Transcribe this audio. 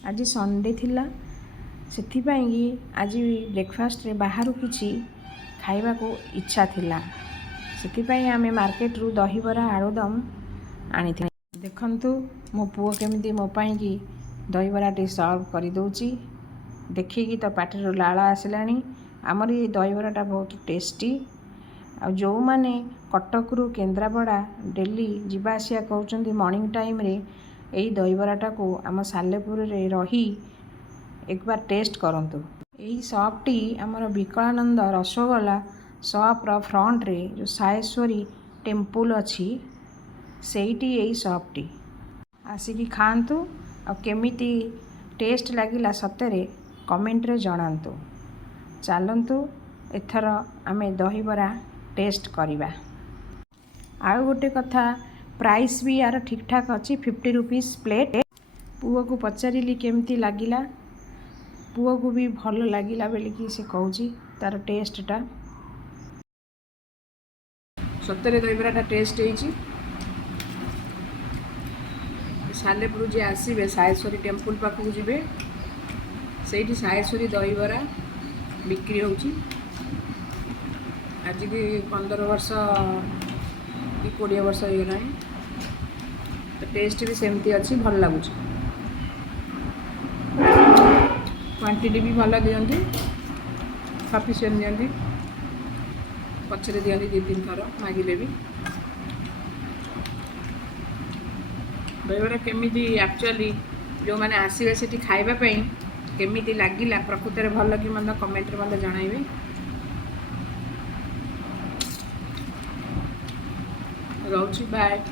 आज संडे थिला सेथिपाई आज ब्रेकफास्ट रे बाहर किसी खाइबा को इच्छा थिला सेथिपाई आमे मार्केट रु दहीबरा आलुदम आनी थी। देखंतु मो पुओ केमिति मो पाई की दहीबरा टे सर्व करि दउची देखिकी तो पाटिर लाल आसलानी। आमर ये दहीबराटा बहुत टेस्टी आ जो माने कटक रु केन्द्रापड़ा डेली जीवा आसिया कहउचंदी मॉर्निंग टाइम रे एई दहीबराटा को आम सालेपुर रे रही एक बार टेस्ट करंतु। एई शॉप टी आमर विकलानंद रसगोला शॉप रो फ्रंट रे जो सायेश्वरी टेम्पल अच्छी सेईटी एई शॉप टी आसिकी खांतु आ केमिति टेस्ट लागिला सतरे कमेंट रे जणांतु। चलंतु एथर आमे दहीबरा टेस्ट करिबा। आउ गोटे कथा प्राइस भी यार ठीक ठाक अच्छी 50 रुपीस प्लेट। पुओ को पचारिली केमती लागिला पुओ को भी भल लागिला बोलिकी से कहूची तार टेस्टटा सतरे दहीबराटा टेस्ट होइची। सालेपुर जे आसबे सायेश्वरी टेम्पल पाखक जीवे सेठी सायेश्वरी दहीबरा बिक्री होची। आज की 15 वर्ष कि 20 वर्ष हो गला तो टेस्ट भी सेमती अच्छी भल लगुच। क्वांटिटी भी भल दियंती सफिशिएंट दियंती पछरे दियंती 2-3 थर मागिले भी। दहीबरा केमिति एक्चुअली जो माने आसीबे सेठी खाइबा पई केमिति लागिला प्रकृत रे भल कि मंद कमेंट रे मंद जणाइबे। रोची बाय।